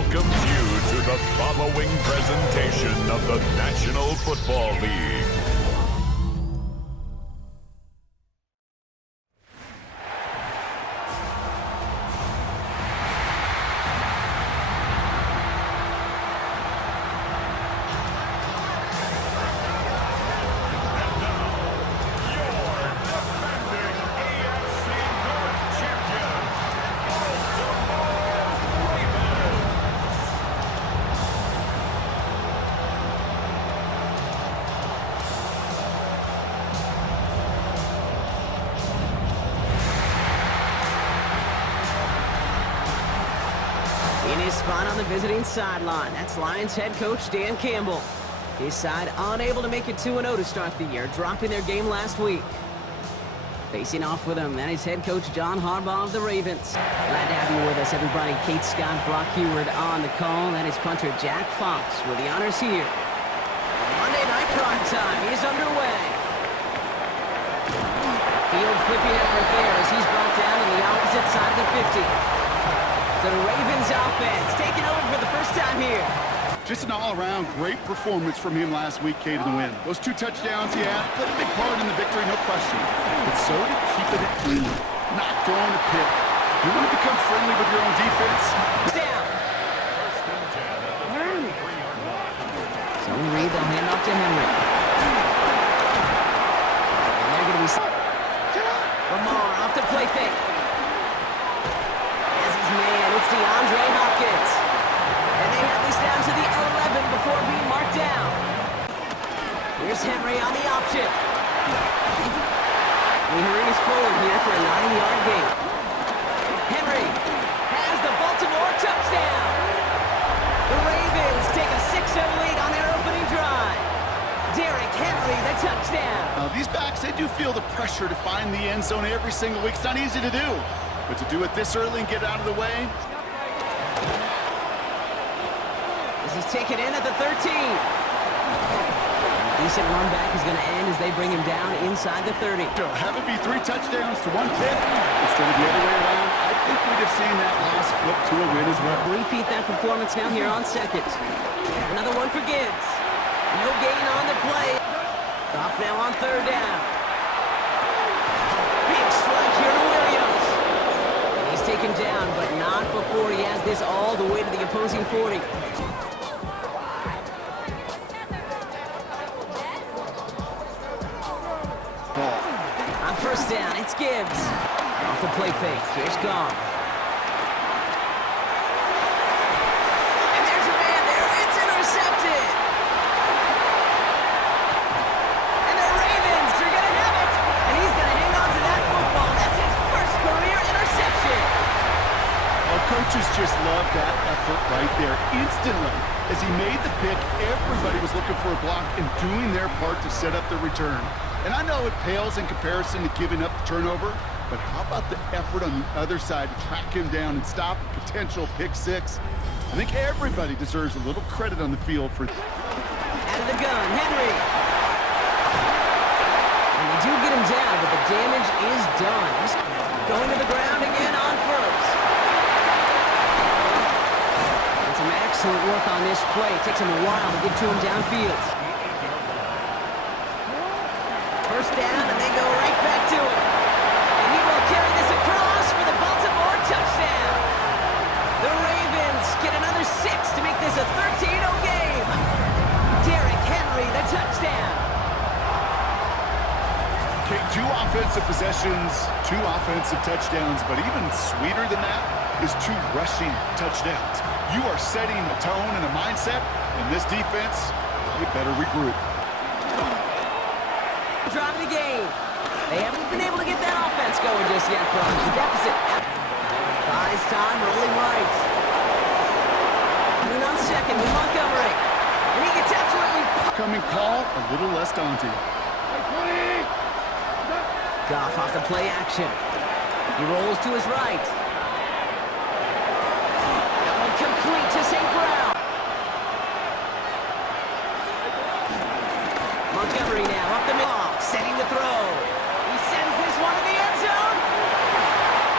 welcomes you to the following presentation of the National Football League. In his spot on the visiting sideline, that's Lions head coach Dan Campbell. His side unable to make it 2-0 to start the year, dropping their game last week. Facing off with him, that is head coach John Harbaugh of the Ravens. Glad to have you with us, everybody. Kate Scott, Brock Heward on the call. That is punter Jack Fox with the honors here. Monday night prime time is underway. Field flipping effort there as he's brought down on the opposite side of the 50. The Ravens offense taking over for the first time here. Just an all-around great performance from him last week, Kate, in the win. Those 2 touchdowns he had played a big part in the victory, no question. But so did keeping it clean, not throwing a pick. You want to become friendly with your own defense? Down. So Reed, they'll hand off to Henry. And they're going to be... Lamar off the play fake. It's DeAndre Hopkins. And they have this down to the 11 before being marked down. Here's Henry on the option. Henry is forward here for a 9-yard gain. Henry has the Baltimore touchdown. The Ravens take a 6-0 lead on their opening drive. Derrick Henry, the touchdown. These backs, they do feel the pressure to find the end zone every single week. It's not easy to do. But to do it this early and get out of the way. This is taken in at the 13. Decent run back is going to end as they bring him down inside the 30. Have it be 3 touchdowns to 1 pick instead of the other way around. I think we'd have seen that last flip to a win as well. Repeat that performance now here on second. Another one for Gibbs. No gain on the play. Off now on 3rd down. Big strike here to Williams. And he's taken down, but not before he has this all the way to the opposing 40. On 1st down, it's Gibbs. Off the play fake, here's Goff. And there's a man there, it's intercepted. And the Ravens are going to have it. And he's going to hang on to that football. That's his first career interception. Our coaches just love that effort right there. Instantly, as he made the pick, everybody was looking for a block and doing their part to set up the return. And I know it pales in comparison to giving up the turnover, but how about the effort on the other side to track him down and stop a potential pick 6? I think everybody deserves a little credit on the field for... Out of the gun, Henry. And they do get him down, but the damage is done. He's going to the ground again on 1st. And some excellent work on this play. It takes him a while to get to him downfield. 1st down, and they go right back to him. And he will carry this across for the Baltimore touchdown. The Ravens get another 6 to make this a 13-0 game. Derrick Henry, the touchdown. Okay, 2 offensive possessions, 2 offensive touchdowns, but even sweeter than that is 2 rushing touchdowns. You are setting a tone and a mindset, and this defense, they better regroup. Driving the game. They haven't been able to get that offense going just yet, Brock. The deficit. Buys time, rolling right. Coming on 2nd with Montgomery. And he gets absolutely... Coming call, a little less daunting. Goff off the play action. He rolls to his right. That one complete to St. Brown. Montgomery now up the middle. Setting the throw. He sends this one to the end zone.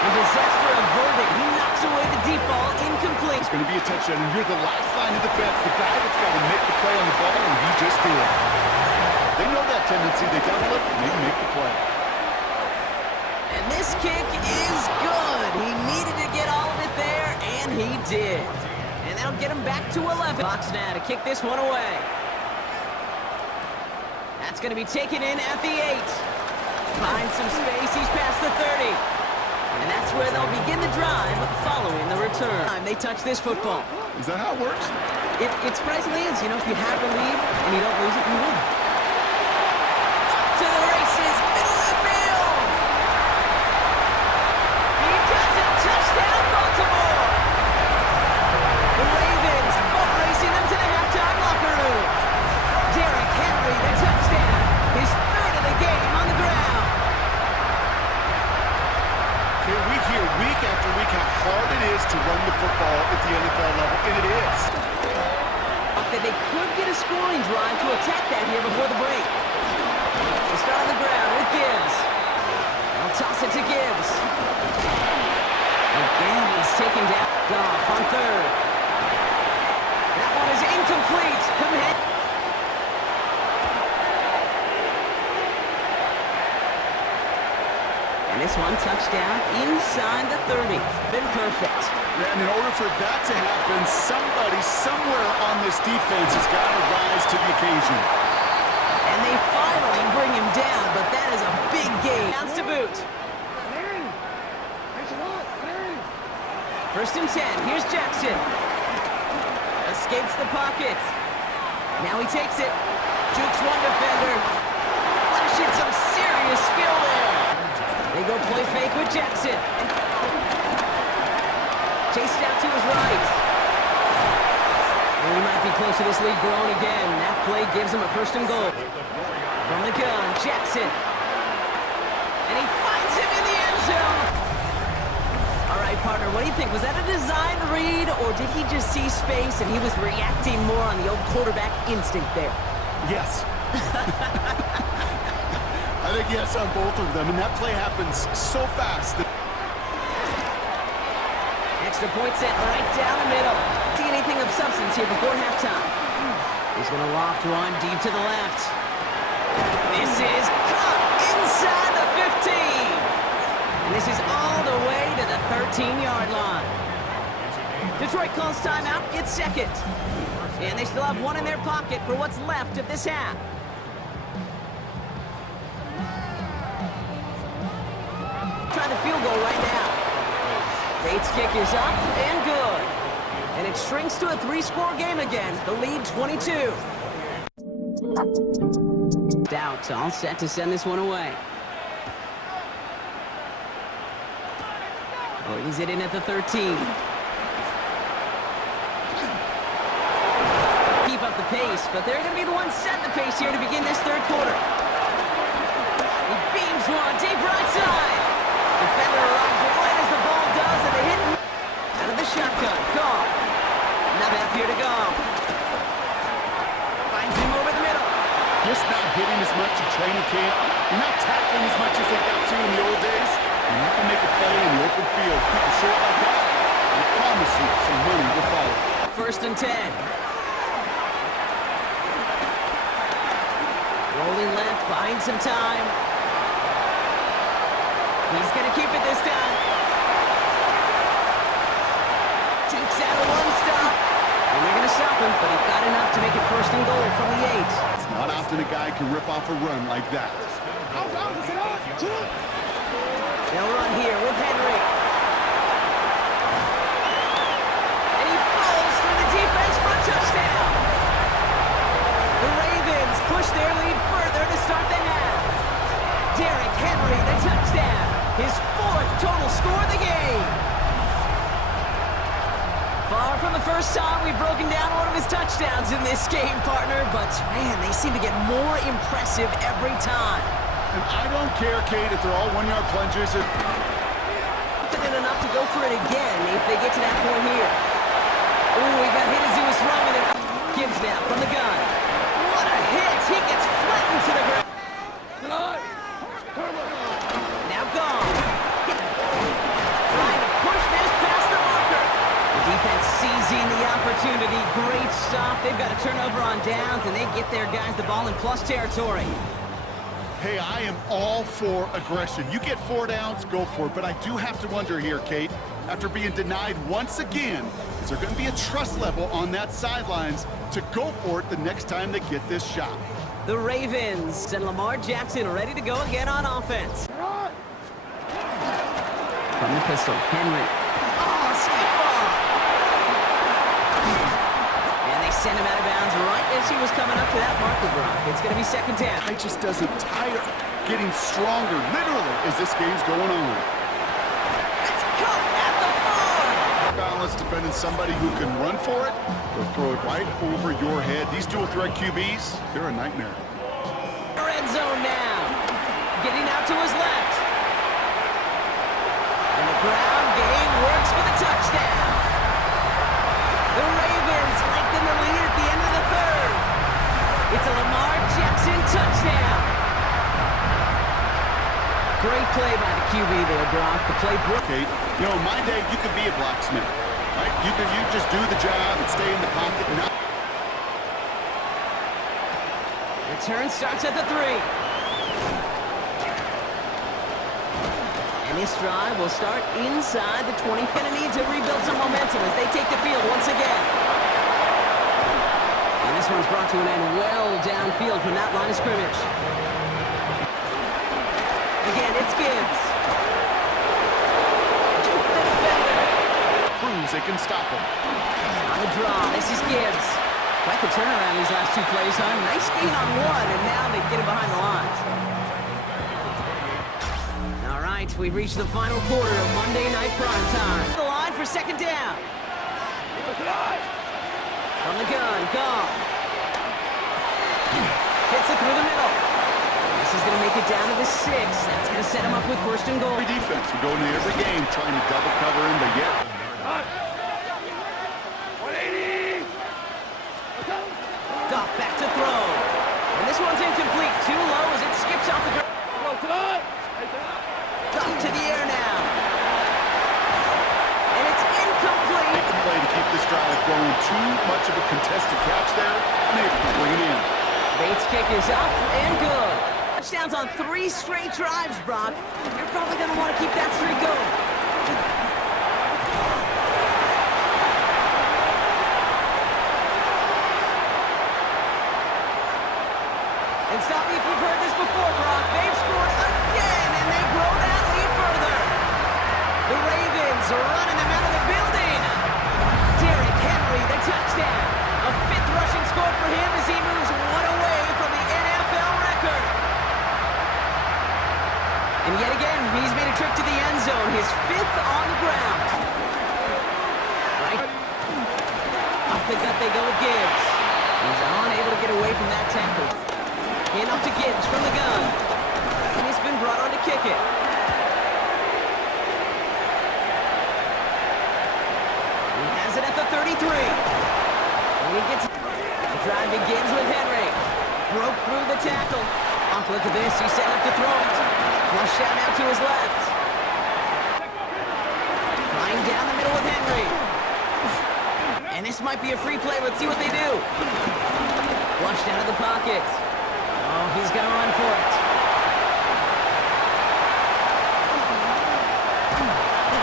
And disaster averted. He knocks away the deep ball, incomplete. There's going to be a touchdown, and you're the last line of defense, the guy that's got to make the play on the ball, and he just did. They know that tendency. They double it, and they make the play. And this kick is good. He needed to get all of it there, and he did. And that'll get him back to 11. Box now to kick this one away. That's going to be taken in at the 8. Finds some space. He's past the 30. And that's where they'll begin the drive following the return. They touch this football. Is that how it works? It surprisingly is. You know, if you have the lead and you don't lose it, you win. Up to the races, middle of the field. He does it. Touchdown, Baltimore. The Ravens boat racing them to the halftime locker room. Derrick Henry, the touchdown. His 3rd of the game on the ground. Okay, we hear week after week how hard it is to run the football at the NFL level, and it is. That they could get a scoring drive to attack that here before the break. They start on the ground with Gibbs. They'll toss it to Gibbs. Again, he's taken down. Goff on 3rd. That one is incomplete. Come ahead. And this one touchdown inside the 30. Been perfect. And in order for that to happen, somebody somewhere on this defense has got to rise to the occasion. And they finally bring him down, but that is a big gain. Downs to boot. 1st and 10. Here's Jackson. Escapes the pocket. Now he takes it. Jukes one defender. Flashing some serious skill there. They go play fake with Jackson. Chased out to his right. And he might be close to this lead growing again. That play gives him a 1st and goal. From the gun, Jackson. And he finds him in the end zone. All right, partner, what do you think? Was that a design read, or did he just see space and he was reacting more on the old quarterback instinct there? Yes. I think yes on both of them, and that play happens so fast. Extra point set right down the middle. See anything of substance here before halftime. He's going to loft one deep to the left. This is caught inside the 15. And this is all the way to the 13-yard line. Detroit calls timeout. It's 2nd. And they still have one in their pocket for what's left of this half. Trying the field goal right now. Bates' kick is up and good. And it shrinks to a 3-score game again. The lead 22. Doubt all set to send this one away. Brings it in at the 13. Keep up the pace, but they're going to be the ones setting the pace here to begin this 3rd quarter. He beams one deep right side. Defender arrives right as the ball does, and they hit him out of the shotgun. Goff. Not half here to go. Finds him over the middle. Just not hitting as much in training camp. You're not tackling as much as they got to in the old days. And you can make a play in the open field. Keep it short like that, I promise you some money will follow. 1st and 10. Rolling left, buying some time. He's going to keep it this time. Takes out a one-stop. And they're going to stop him, but he got enough to make it 1st and goal from the 8. It's not often a guy can rip off a run like that. They'll run here with Henry. And he falls through the defense for a touchdown. The Ravens push their lead further to start the half. Derrick Henry, the touchdown. His 4th total score of the game. Far from the first time we've broken down one of his touchdowns in this game, partner, but man, they seem to get more impressive every time. And I don't care, Kate, if they're all 1-yard plungers. Confident enough to go for it again if they get to that point here. Ooh, he got hit as he was throwing it. Gibbs now from the gun. What a hit! He gets flattened to the ground. Now gone. Trying to push this past the marker. The defense sees opportunity. Great stop. They've got a turnover on downs, and they get their guys the ball in plus territory. Hey, I am all for aggression. You get 4 downs, go for it. But I do have to wonder here, Kate, after being denied once again, is there going to be a trust level on that sidelines to go for it the next time they get this shot? The Ravens and Lamar Jackson ready to go again on offense. From the pistol, Henry. Oh, skip ball! And they send him out of bounds right as he was coming up to that marker, Brock. It's going to be second down. He just doesn't tire, getting stronger, literally, as this game's going on. It's caught at the 4! Balance defending somebody who can run for it or throw it right over your head. These dual threat QBs, they're a nightmare. Red zone now. Getting out to his left. And the ground game works for the touchdown. The Ravens lengthen the lead at the end of the third. It's a Lamar Jackson touchdown. Great play by the QB there, Brock. The play broke. Kate, you know, in my day, you could be a blacksmith, right? You just do the job and stay in the pocket. Return starts at the 3. And this drive will start inside the 20. Gonna need to rebuild some momentum as they take the field once again. And this one's brought to an end well downfield from that line of scrimmage. Again, it's Gibbs. Juke the defender. Proves they can stop him. On the draw, this is Gibbs. Quite the turnaround these last 2 plays, huh? Nice gain on 1, and now they get it behind the line. All right, we've reached the final quarter of Monday Night Primetime. The line for second down. From the gun, Goff. Fits it through the middle. This is going to make it down to the 6. That's going to set him up with first and goal. Every defense, we go into every game trying to double cover him, but yet. Goff back to throw. And this one's incomplete. Too low as it skips off the ground. Goff to the air now. And it's incomplete. Make the play to keep this drive going. Too much of a contested catch there. Unable to bring it in. Bates' kick is up and good. Touchdowns on 3 straight drives, Brock. You're probably going to want to keep that streak going. And stop me if you've heard this before, Brock. They've scored again, and they grow that lead further. The Ravens are running them out of the building. Derrick Henry, the touchdown. A 5th rushing score for him as he moves 1 away from the NFL record. And yet again, he's made a trip to the end zone, his 5th on the ground. Right off the gut they go with Gibbs. He's unable to get away from that tackle. In off to Gibbs from the gun. And he's been brought on to kick it. He has it at the 33. And he gets the drive begins with Henry. Broke through the tackle. Oh, look at this. He's set up to throw it. Flush out now to his left. Flying down the middle with Henry. And this might be a free play. Let's see what they do. Flushed out of the pocket. Oh, he's going to run for it.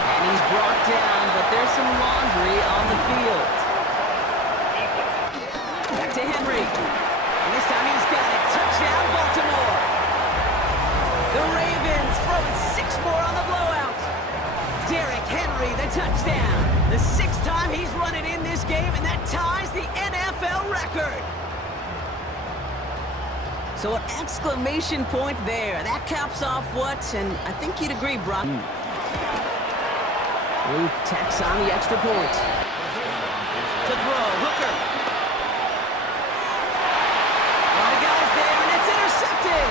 And he's brought down, but there's some laundry on the field. Back to Henry. And this time he's got it. Touchdown, Baltimore. The Ravens throwing 6 more on the blowout. Derrick Henry, the touchdown. The 6th time he's run it in this game, and that ties the NFL record. So an exclamation point there. That caps off what? And I think you'd agree, Brock. Luke tacks on the extra point. To throw, Hooker. A lot of guys there, and it's intercepted.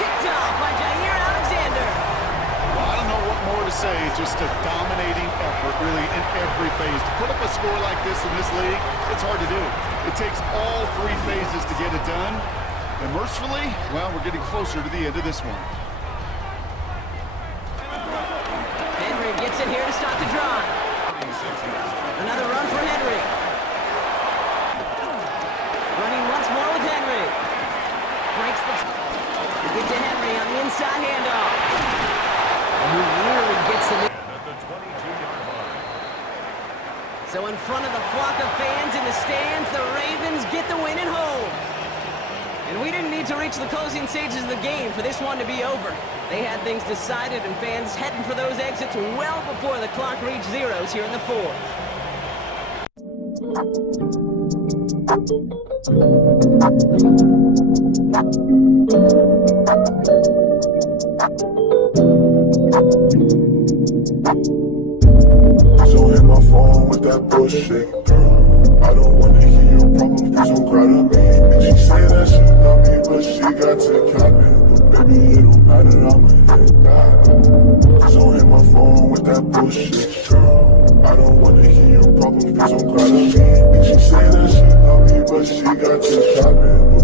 Picked off by Jair Alexander. Well, I don't know what more to say. Just a dominating effort, really, in every phase. To put up a score like this in this league, it's hard to do. It takes all 3 phases to get it done. And mercifully, well, we're getting closer to the end of this one. Henry gets it here to start the drive. Another run for Henry. inside handoff. And he nearly gets them in. At the 22-yard line. So in front of the flock of fans in the stands, the Ravens get the win at home. And we didn't need to reach the closing stages of the game for this one to be over. They had things decided and fans heading for those exits well before the clock reached zeros here in the fourth. So hit my phone with that bullshit, girl. I don't wanna hear your problems, please don't cry to me. And she say that she love me, but she got to capping. But baby, it don't matter, I'ma hit that. So hit my phone with that bullshit, girl. I don't wanna hear your problems, please don't cry to me. And she say that she love me, but she got to capping.